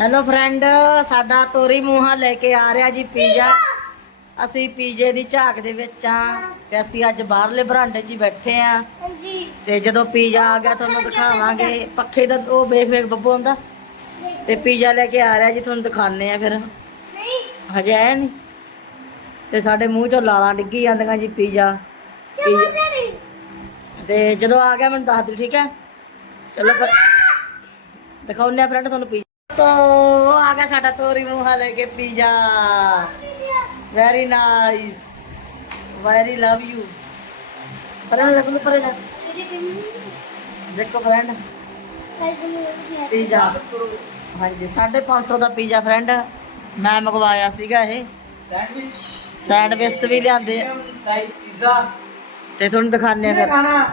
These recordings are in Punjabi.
ਹੈਲੋ ਫਰੈਂਡ ਸਾਡਾ ਤੋਰੀ ਮੂੰਹਾ ਲੈ ਕੇ ਆ ਰਿਹਾ ਜੀ ਪੀਜ਼ਾ। ਅਸੀਂ ਪੀਜ਼ੇ ਦੀ ਝਾਕ ਦੇ ਵਿੱਚ ਆ ਤੇ ਅਸੀਂ ਅੱਜ ਬਾਹਰਲੇ ਬਰਾਂਡੇ 'ਚ ਹੀ ਬੈਠੇ ਆ। ਤੇ ਜਦੋਂ ਪੀਜ਼ਾ ਆ ਗਿਆ ਤੁਹਾਨੂੰ ਦਿਖਾਵਾਂਗੇ। ਪੱਖੇ ਦਾ ਉਹ ਵੇਖ ਵੇਖ ਬੱਬੂ ਹੁੰਦਾ ਤੇ ਪੀਜ਼ਾ ਲੈ ਕੇ ਆ ਰਿਹਾ ਜੀ ਤੁਹਾਨੂੰ ਦਿਖਾਣੇ ਆ ਫਿਰ। ਹਜੇ ਆਇਆ ਨਹੀਂ। ਤੇ ਸਾਡੇ ਮੂੰਹ 'ਚੋਂ ਲਾਲਾਂ ਡਿੱਗੀ ਜਾਂਦੀਆਂ ਜੀ ਪੀਜ਼ਾ। ਤੇ ਜਦੋਂ ਆ ਗਿਆ ਮੈਨੂੰ ਦੱਸ ਦਿਓ ਠੀਕ ਹੈ? ਚਲੋ ਦਿਖਾਉਂਦੇ ਆ ਫਰੈਂਡ ਤੁਹਾਨੂੰ ਪੀਜ਼ਾ। ਤੋ ਆ ਗਿਆ ਸਾਡਾ ਤੋਰੀ ਮੂੰਹਾ ਲੈ ਕੇ pizza. Very nice very love you ਪਰਾਂ ਲੱਗ ਨੂੰ ਪਰੇ ਜਾ ਦੇਖੋ ਫਰੈਂਡ ਪੀਜ਼ਾ। ਹਾਂਜੀ 550 ਦਾ ਪੀਜ਼ਾ ਫਰੈਂਡ ਮੈਂ ਮੰਗਵਾਇਆ ਸੀਗਾ ਇਹ। ਸੈਂਡਵਿਚ ਸੈਂਡਵਿਚ ਵੀ ਲਿਆਂਦੇ ਆ। ਸਾਈ ਪੀਜ਼ਾ ਤੇ ਤੁਹਾਨੂੰ ਦਿਖਾਣੇ ਆ ਜਿਹਨੇ ਫਿਰ। ਖਾਣਾ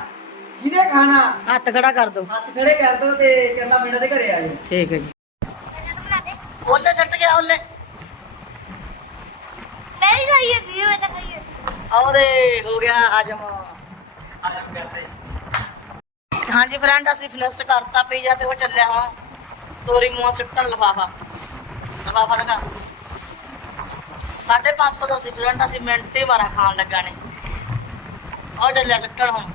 ਜਿਹਨੇ ਖਾਣਾ। ਹੱਥ ਖੜਾ ਕਰ ਦਿਓ ਹੱਥ ਖੜੇ ਕਰ ਦੋ ਤੇ ਕਰਨਾ ਮੇਰਾ ਦੇ ਘਰੇ ਆ ਜਾਓ। ਠੀਕ ਹੈ ਜੀ। ਓਲੇ ਛੱਟ ਗਿਆ ਓਲੇ ਨਹੀਂ ਖਾਈਏ ਕੀ ਮੈਂ ਤਾਂ ਖਾਈਏ ਆਉਦੇ ਹੋ ਗਿਆ ਹਜਮ ਕਰਦੇ ਹਾਂਜੀ ਫਰੈਂਡ ਅਸੀਂ ਫਿਨਿਸ਼ ਕਰਤਾ ਪੀਜ਼ਾ ਤੇ ਉਹ ਚੱਲਿਆ ਹੁਣ ਤੋਰੀ ਮੂੰਹ ਸਿੱਟਣ ਲਫਾਫਾ। ਲਫਾਫਾ ਲਗਾ। 550 ਦਾ ਸੀ ਫਰੈਂਡ ਅਸੀਂ ਮਿੰਟ ਹੀ ਮਾਰਾ ਖਾਣ ਲੱਗਾ ਨੇ। ਉਹ ਚੱਲਿਆ ਸਿੱਟਣ ਹੁਣ।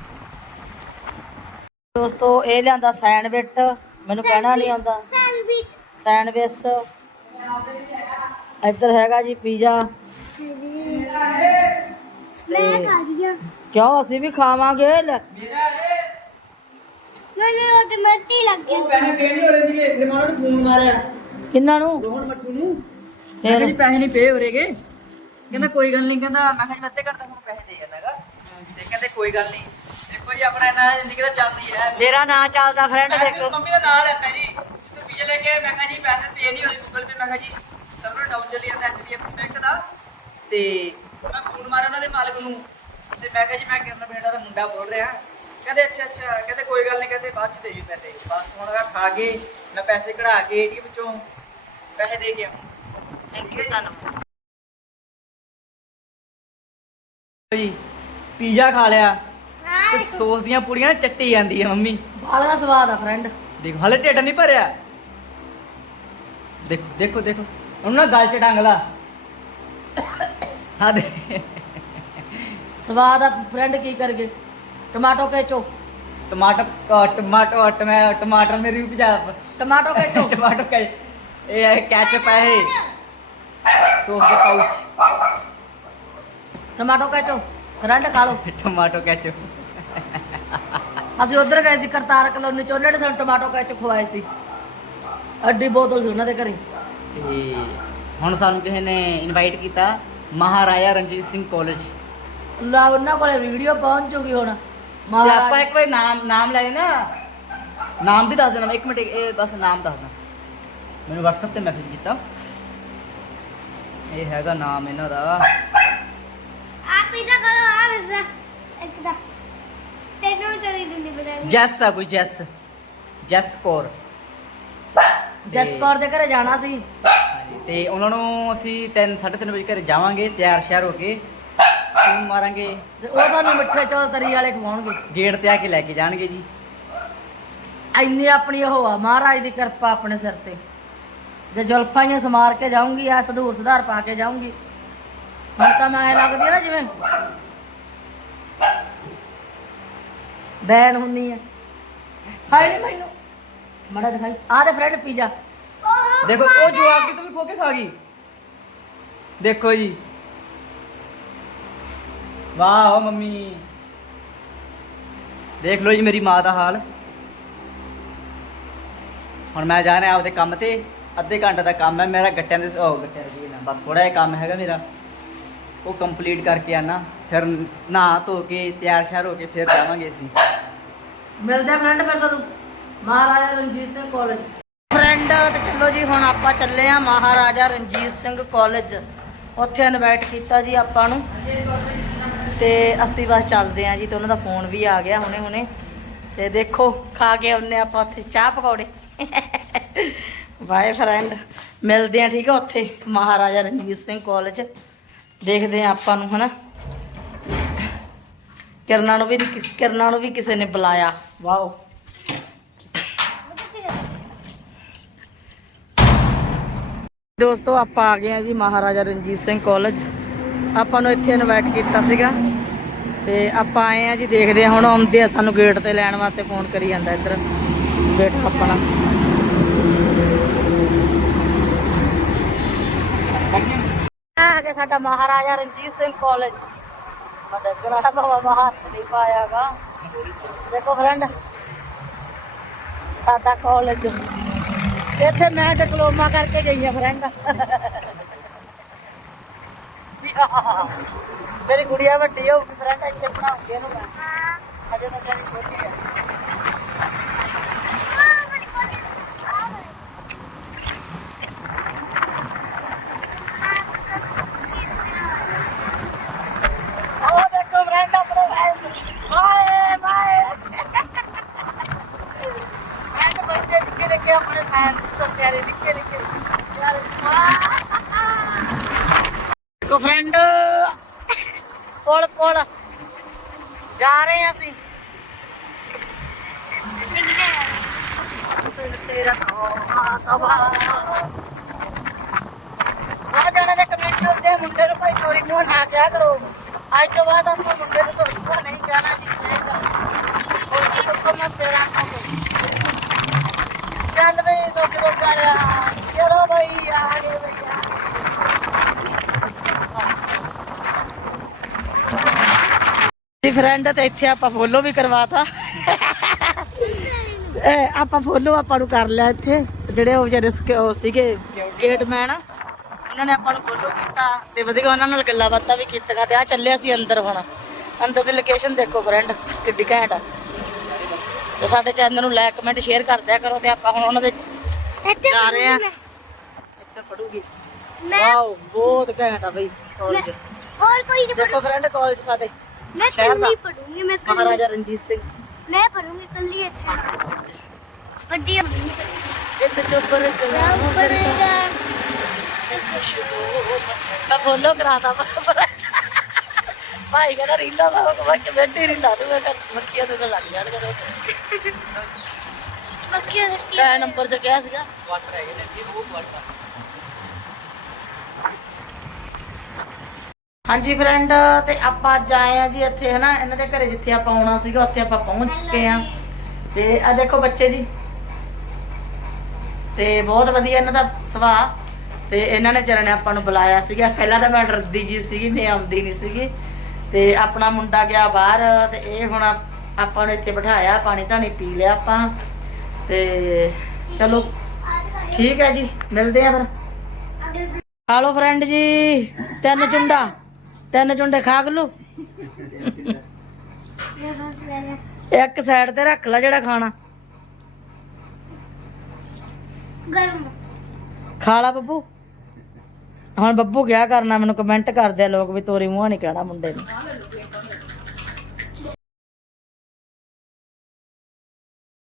ਦੋਸਤੋ ਇਹ ਲਿਆਂਦਾ ਸੈਂਡਵਿਚ। ਮੈਨੂੰ ਕਹਿਣਾ ਨਹੀਂ ਆਉਂਦਾ। ਸੈਂਡਵਿਚ। ਸੈਂਡਵਿਚ। ਇੱਧਰ ਹੈਗਾ ਜੀ ਪੀਜ਼ਾ। ਮੈਂ ਖਾ ਲਿਆ ਕਿਉਂ ਅਸੀਂ ਵੀ ਖਾਵਾਂਗੇ? ਲੈ। ਮੇਰਾ ਇਹ। ਮੈਨੂੰ ਉਹ ਤੇ ਮਿਰਚੀ ਲੱਗ ਉਹ ਗਈ। ਪੈਸੇ ਪੇ ਨਹੀਂ ਹੋ ਰਹੇ ਸੀਗੇ ਫਿਰ ਮੈਂ ਉਹਨਾਂ ਨੂੰ ਫੋਨ ਮਾਰਿਆ। ਕਿੰਨਾਂ ਨੂੰ? ਰੋਹਨ ਮੱਠੂ ਨੂੰ। ਮੈਂ ਫਿਰ? ਕਿਹਾ ਜੀ ਪੈਸੇ ਨਹੀਂ ਪੇ ਹੋ ਰਹੇਗੇ ਕਹਿੰਦਾ ਕੋਈ ਗੱਲ ਨਹੀਂ। ਕਹਿੰਦਾ ਮੈਂ ਕਿਹਾ ਜੀ ਮੈਂ ਅੱਧੇ ਘੰਟੇ ਤੱਕ ਪੈਸੇ ਦੇ ਜਾਣਾਗਾ ਤੇ ਕਹਿੰਦੇ ਕੋਈ ਗੱਲ ਨਹੀਂ। ਦੇਖੋ ਜੀ ਆਪਣਾ ਨਾ ਜ਼ਿੰਦਗੀ ਦਾ ਚੱਲਦੀ ਹੈ। ਮੇਰਾ ਨਾਂ ਚੱਲਦਾ ਫਰੈਂਡ ਪੈਸੇ ਦੇਖੋ। ਮੰਮੀ ਦਾ ਨਾਂ ਲੈਤਾ ਜੀ। ਤੇ ਪੀਜੇ ਲੈ ਕੇ ਮੈਂ ਕਿਹਾ ਜੀ ਪੈਸੇ ਪੇ ਨਹੀਂ ਹੋ ਰਹੇ ਗੂਗਲ ਪੇ ਮੈਂ ਕਿਹਾ ਜੀ ਸਰਵਰ ਡਾਊਨ ਚੱਲੀ ਜਾਂਦਾ ਐਚਡੀਐਫਸੀ ਬੈਂਕ ਦਾ। ਤੇ ਮੈਂ ਫੋਨ ਮਾਰਿਆ ਉਹਨਾਂ ਦੇ ਮਾਲਕ ਨੂੰ। ਤੇ ਮੈਂ ਕਿਹਾ ਜੀ ਮੈਂ ਕਿਰਨ ਬੇਟਾ ਦਾ ਮੁੰਡਾ ਬੋਲ ਰਿਹਾ। ਕਹਿੰਦੇ ਅੱਛਾ ਅੱਛਾ। ਕਹਿੰਦੇ ਕੋਈ ਗੱਲ ਨਹੀਂ ਕਹਿੰਦੇ ਬਾਅਦ ਚ ਦੇ ਜੀ ਪੈਸੇ। ਬਸ ਹੁਣ ਮੈਂ ਖਾ ਕੇ ਮੈਂ ਪੈਸੇ ਕਢਾ ਕੇ ਏਟੀਐਮ ਵਿੱਚੋਂ ਪੈਸੇ ਦੇ ਕੇ ਥੈਂਕ ਯੂ ਧੰਨਵਾਦ। ਜੀ ਪੀਜ਼ਾ ਖਾ ਲਿਆ। ਹਾਂ ਤੇ ਸੌਸ ਦੀਆਂ ਪੁੜੀਆਂ ਚੱਟੀ ਜਾਂਦੀ ਹੈ ਮੰਮੀ। ਬਾਲਾ ਸਵਾਦ ਆ ਫਰੈਂਡ ਦੇਖੋ ਹਲੇ ਢਿੱਡ ਨਹੀਂ ਭਰਿਆ। ਦੇਖੋ ਦੇਖੋ ਦੇਖੋ। ਉਹਨੂੰ ਨਾ ਗਲ ਚ ਟੰਗ ਲਾ। ਆ ਦੇ। ਸਵਾਦ ਆ ਫਰੈਂਡ ਕੀ ਕਰਗੇ? ਟਮਾਟੋ ਕੇਚੋ। ਟਮਾਟਰ ਅ, ਟਮਾਟੋ ਅ, ਟਮੈ ਟਮਾਟਰ ਮੇਰੀ ਵੀ ਭਜਾ ਟਮਾਟੋ ਕੇਚੋ। ਟਮਾਟੋ ਕੈ ਇਹ ਹੈ ਕੈਚਅਪ ਹੈ ਇਹ। ਸੌਸ ਦੇ ਪਾਊਚ। Tomato ketchup. ਫਰੈਂਡ ਖਾ ਲਓ। ਟਮਾਟੋ ਕੈਚਅਪ ਅਸੀਂ ਉਧਰ ਗਏ ਸੀ ਕਰਤਾਰ ਕਲੋਨੀ ਚ ਉਹਨਾਂ ਨੇ ਸਾਨੂੰ ਟਮਾਟੋ ਕੇਚੋ ਖਵਾਏ ਸੀ। ਅੱਡੀ ਬੋਤਲ ਸੀ ਉਹਨਾਂ ਦੇ ਘਰੇ। ਤੇ ਹੁਣ ਸਾਨੂੰ ਕਿਸੇ ਨੇ ਇਨਵਾਈਟ ਕੀਤਾ ਮਹਾਰਾਜਾ ਰਣਜੀਤ ਸਿੰਘ ਕਾਲਜ ਲਾ ਉਹਨਾਂ ਕੋਲੇ ਵੀਡੀਓ ਪਹੁੰਚ ਜੂਗੀ ਹੁਣ। ਤੇ ਮਹਾਰਾਜ ਆਪਾਂ ਇੱਕ ਵਾਰੀ ਨਾਮ ਨਾਮ ਲੈ ਨਾ ਨਾਮ ਵੀ ਦੱਸ ਦੇਣਾ ਇੱਕ ਮਿੰਟ ਇਹ ਬਸ ਨਾਮ ਦੱਸ ਦਾਂ ਮੈਨੂੰ WhatsApp ਤੇ ਮੈਸੇਜ ਕੀਤਾ। ਇਹ ਹੈਗਾ ਨਾਮ ਇਹਨਾਂ ਦਾ। ਆ ਪੀਜ਼ਾ ਕਰੋ ਆ ਮਿਲਦਾ ਇੱਕ ਦਾ ਤੈਨੂੰ ਚਲੀ ਦਿੰਦੀ ਬਣਾ ਜੈਸ ਆ ਕੋਈ ਜੈਸ। ਜੈਸ ਕੌਰ। ਜਸਕੌਰ ਦੇ ਘਰੇ ਜਾਣਾ ਸੀ। ਹਾਂਜੀ, ਤੇ ਉਹਨਾਂ ਨੂੰ ਅਸੀਂ 3 3:30 ਵਜੇ ਘਰੇ ਜਾਵਾਂਗੇ ਤਿਆਰ ਸ਼ਿਆਰ ਹੋ ਕੇ। ਫੋਨ ਮਾਰਾਂਗੇ। ਤੇ ਉਹ ਸਾਨੂੰ ਮਿੱਠੇ ਚੌਲ ਤਰੀ ਵਾਲੇ ਖਵਾਉਣਗੇ। ਗੇਟ ਤੇ ਆ ਕੇ ਲੈ ਕੇ ਜਾਣਗੇ ਜੀ। ਇੰਨੀ ਆਪਣੀ ਉਹ ਆ ਮਹਾਰਾਜ ਦੀ ਕਿਰਪਾ ਆਪਣੇ ਸਿਰ ਤੇ। ਜੇ ਜੁਲਫਾਈਆਂ ਸਮਾਰ ਕੇ ਜਾਊਂਗੀ ਆ ਸਧੂਰ ਸੁਧਾਰ ਪਾ ਕੇ ਜਾਊਂਗੀ। ਹੁਣ ਤਾਂ ਮੈਂ ਐਂ ਲੱਗਦੀ ਆ ਨਾ ਜਿਵੇਂ ਬੈਨ ਹੁੰਨੀ ਆ। ਹਾਏ ਨੀ ਮੈਨੂੰ। ਮੜਾ ਦਿਖਾਈ। ਆ ਦੇ ਫਰੈਂਡ ਪੀਜ਼ਾ। ਦੇਖੋ, ਉਹ ਜਵਾਕ ਤੂੰ ਵੀ ਖੋ ਕੇ ਖਾ ਗਈ। ਦੇਖੋ ਜੀ। ਵਾਹ ਓ ਮੰਮੀ। ਦੇਖ ਲਓ ਜੀ, ਮੇਰੀ ਮਾਂ ਦਾ ਹਾਲ। ਹੁਣ ਮੈਂ ਜਾ ਰਿਹਾ ਆਪਦੇ ਕੰਮ ਤੇ। ਅੱਧੇ ਘੰਟੇ ਦਾ ਕੰਮ ਹੈ, ਮੇਰਾ ਗੱਟਿਆਂ ਦੇ ਉਹ ਗੱਟਿਆਂ ਦੀ ਨਾ ਬਸ ਥੋੜਾ ਜਿਹਾ ਕੰਮ ਹੈਗਾ ਮੇਰਾ। ਉਹ ਕੰਪਲੀਟ ਕਰਕੇ ਆਣਾ ਫਿਰ ਨਹਾ ਧੋ ਕੇ ਤਿਆਰ ਸ਼ਿਆਰ ਹੋ ਕੇ ਫਿਰ ਜਾਵਾਂਗੇ ਅਸੀਂ। ਮਿਲਦੇ ਫਰੈਂਡ ਫਿਰ ਤੁਹਾਨੂੰ। ਮਹਾਰਾਜਾ ਰਣਜੀਤ ਸਿੰਘ ਕਾਲਜ। ਫਰੈਂਡ ਤੇ ਚਲੋ ਜੀ, ਹੁਣ ਆਪਾਂ ਚੱਲੇ ਆ ਮਹਾਰਾਜਾ ਰਣਜੀਤ ਸਿੰਘ ਕਾਲਜ। ਉੱਥੇ ਇਨਵਾਈਟ ਕੀਤਾ ਜੀ ਆਪਾਂ ਨੂੰ। ਤੇ ਅਸੀਂ ਬਸ ਚੱਲਦੇ ਆ ਜੀ, ਤੇ ਉਹਨਾਂ ਦਾ ਫੋਨ ਵੀ ਆ ਗਿਆ ਹੁਣੇ ਹੁਣੇ ਤੇ ਦੇਖੋ, ਖਾ ਕੇ ਆਉਨੇ ਆਪਾਂ ਉੱਥੇ, ਚਾਹ ਪਕੌੜੇ। ਬਾਏ ਫਰੈਂਡ ਮਿਲਦੇ ਆ ਠੀਕ ਆ, ਉੱਥੇ ਮਹਾਰਾਜਾ ਰਣਜੀਤ ਸਿੰਘ ਕਾਲਜ। ਦੇਖਦੇ ਆ ਆਪਾਂ ਨੂੰ, ਹਨਾ। ਕਿਰਨਾਂ ਨੂੰ ਵੀ ਕਿਰਨਾਂ ਨੂੰ ਵੀ ਕਿਸੇ ਨੇ ਬੁਲਾਇਆ। ਵਾਓ। ਦੋਸਤੋ, ਆਪਾਂ ਆ ਗਏ ਆ ਜੀ ਮਹਾਰਾਜਾ ਰਣਜੀਤ ਸਿੰਘ ਕਾਲਜ ਆਪਾਂ ਨੂੰ ਇੱਥੇ ਇਨਵਾਈਟ ਕੀਤਾ ਸੀਗਾ। ਤੇ ਆਪਾਂ ਆਏ ਆ ਜੀ, ਦੇਖਦੇ ਆ ਹੁਣ ਆਉਂਦੇ ਆ ਸਾਨੂੰ ਗੇਟ ਤੇ ਲੈਣ ਵਾਸਤੇ ਫੋਨ ਕਰੀ ਜਾਂਦਾ ਇੱਧਰ। ਬੇਟਾ ਆਪਣਾ। ਆ ਗਿਆ ਸਾਡਾ ਮਹਾਰਾਜਾ ਰਣਜੀਤ ਸਿੰਘ ਕਾਲਜ ਮਦਦ ਬਾਬਾ ਬਾਹਰ ਨਹੀਂ ਪਾਇਆਗਾ ਦੇਖੋ ਫਰੈਂਡ ਸਾਡਾ ਕਾਲਜ ਇੱਥੇ ਮੈਂ ਡਿਪਲੋਮਾ ਕਰਕੇ ਗਈ ਆ ਫਰੈਂਡ ਮੇਰੀ ਗੁੜੀਆ ਵੱਡੀ ਹੋਊਗੀ ਫਰੈਂਡ ਇੱਥੇ ਪੜਾਉਂਗੀ ਇਹਨੂੰ ਮੈਂ। ਅਜੇ ਤਾਂ ਮੇਰੀ ਛੋਟੀ ਹੈ ਉਹ ਦੇਖੋ ਫਰੈਂਡ ਆਪਣੇ ਫੈਨਸ ਬਾਏ ਬਾਏ ਫਰੈਂਡ ਬੱਚੇ ਨਿੱਕੇ ਨਿੱਕੇ ਆਪਣੇ ਫੈਨਸ ਸਭ ਚਾਰੇ ਨਿੱਕੇ ਨਿੱਕੇ ਯਾਰ ਦੇਖੋ ਫਰੈਂਡ ਕੋਲ ਕੋਲ। ਜਾ ਰਹੇ ਹਾਂ ਅਸੀਂ। ਸਿਰ ਤੇਰਾ ਤਵਾ ਆ ਜਾਣਾ ਨੇ ਕਮੈਂਟ ਉੱਤੇ, ਮੁੰਡੇ ਨੂੰ ਭਾਈ ਚੋਰੀ ਮੂੰਹ ਨਾ ਕਿਹਾ ਕਰੋ। ਅੱਜ ਤੋਂ ਬਾਅਦ ਆਪਾਂ ਮੁੰਡੇ ਨੂੰ ਚੋਰੀ ਮੂੰਹ ਨਹੀਂ ਕਹਿਣਾ ਜੀ ਹੋਰ ਤੋਂ ਮੈਂ ਸੇਰਾ ਚੱਲ ਬਈ ਦੁੱਖ ਦੁੱਖ ਕਰਿਆ ਚਲੋ ਬਈ, ਆ ਗਏ ਬਈ ਆ ਜੀ ਫਰੈਂਡ ਤੇ ਇੱਥੇ ਆਪਾਂ ਫੋਲੋ ਵੀ ਕਰਵਾਤਾ। ਆਪਾਂ ਫੋਲੋ ਆਪਾਂ ਨੂੰ ਕਰ ਲਿਆ ਇੱਥੇ। ਜਿਹੜੇ ਉਹ ਉਹ ਸੀਗੇ ਗੇਟਮੈਨ ਉਹਨਾਂ ਨੇ ਆਪਾਂ ਨੂੰ ਫੋਲੋ ਕੀਤਾ ਤੇ ਵਧੀਆ ਉਹਨਾਂ ਨਾਲ ਗੱਲਾਂ ਬਾਤਾਂ ਵੀ ਕੀਤੀਆਂ ਤੇ ਆ ਚੱਲਿਆ ਸੀ ਅੰਦਰ ਹੁਣ। ਅੰਦਰ ਦੀ ਲੋਕੇਸ਼ਨ ਦੇਖੋ ਫਰੈਂਡ ਕਿੱਡੀ ਘੈਂਟ ਆ। ਤੇ ਸਾਡੇ ਚੈਨਲ ਨੂੰ ਲਾਈਕ ਕਮੈਂਟ ਸ਼ੇਅਰ ਕਰ ਦਿਆ ਕਰੋ ਤੇ ਆਪਾਂ ਹੁਣ ਉਹਨਾਂ ਦੇ ਜਾ ਰਹੇ ਆ। ਇੱਥੇ ਪੜੂਗੀ ਵਾਓ ਬਹੁਤ ਘੈਂਟ ਆ ਬਈ ਕਾਲਜ ਹੋਰ ਕੋਈ ਨਹੀਂ ਦੇਖੋ ਫਰੈਂਡ ਕਾਲਜ ਸਾਡੇ ਮੈਂ ਸ਼ਹਿਰ ਦਾ। ਕੱਲੀ ਪੜੂੰਗੀ ਮੈਂ ਕੱਲੀ ਮਹਾਰਾਜਾ ਰਣਜੀਤ ਸਿੰਘ ਮੈਂ ਪੜੂੰਗੀ ਕੱਲੀ ਇੱਥੇ ਵੱਡੀ ਇੱਕ ਚੋਪਰ ਪੜੇਗਾ ਮੈਂ ਫੋਲੋ ਕਰਾਤਾ ਪਰ ਭਾਈ ਕਹਿੰਦਾ ਰੀਲਾ ਦਾ ਮੈਂ ਕਿ ਬੈਠੀ ਰੀਲਾ ਤੂੰ ਮੈਂ ਕਰ ਮੱਕੀਆਂ ਤੇ ਤਾਂ ਲੱਗ ਜਾਣ ਕਰੋ ਬੱਕੀਆਂ ਦਿੱਤੀ ਕੈ ਨੰਬਰ ਚ ਕਿਹਾ ਸੀਗਾ ਵਾਟਰ ਹੈਗੇ ਨੇ ਜੀ ਉਹ ਵਾਟਰ ਹਾਂਜੀ ਫਰੈਂਡ ਤੇ ਆਪਾਂ ਅੱਜ ਆਏ ਆ ਜੀ ਇੱਥੇ ਹਨਾ? ਇਹਨਾਂ ਦੇ ਘਰੇ ਜਿੱਥੇ ਆਪਾਂ ਆਉਣਾ ਸੀਗਾ ਉੱਥੇ ਆਪਾਂ ਪਹੁੰਚ ਚੁੱਕੇ ਆ ਤੇ ਆ ਦੇਖੋ ਬੱਚੇ ਜੀ। ਤੇ ਬਹੁਤ ਵਧੀਆ ਇਹਨਾਂ ਦਾ ਸੁਭਾਅ। ਤੇ ਇਹਨਾਂ ਨੇ ਵਿਚਾਰਿਆਂ ਨੇ ਆਪਾਂ ਨੂੰ ਬੁਲਾਇਆ ਸੀਗਾ। ਪਹਿਲਾਂ ਤਾਂ ਮੈਂ ਡਰਦੀ ਜੀ ਸੀਗੀ ਮੈਂ ਆਉਂਦੀ ਨਹੀਂ ਸੀਗੀ। ਤੇ ਆਪਣਾ ਮੁੰਡਾ ਗਿਆ ਬਾਹਰ ਤੇ ਇਹ ਹੁਣ ਆਪ- ਆਪਾਂ ਨੂੰ ਇੱਥੇ ਬਿਠਾਇਆ ਪਾਣੀ ਧਾਣੀ ਪੀ ਲਿਆ ਆਪਾਂ। ਤੇ ਚਲੋ ਠੀਕ ਹੈ ਜੀ ਮਿਲਦੇ ਆ ਫਿਰ। ਹਾਲੋ ਫਰੈਂਡ ਜੀ ਤਿੰਨ ਚੁੰਡਾ। ਤਿੰਨ ਚੁੰਡੇ ਖਾ ਗਲੂ ਇੱਕ ਸਾਈਡ ਤੇ ਰੱਖ ਲੈ ਜਿਹੜਾ ਖਾਣਾ। ਗਰਮ। ਖਾ ਲਾ ਬੱਬੂ। ਹੁਣ ਬੱਬੂ ਕਿਆ ਕਰਨਾ ਮੈਨੂੰ ਕਮੈਂਟ ਕਰਦੇ ਆ ਲੋਕ ਵੀ ਤੋਰੀ ਮੂੰਹ ਨਹੀਂ ਕਹਿਣਾ ਮੁੰਡੇ ਨੂੰ।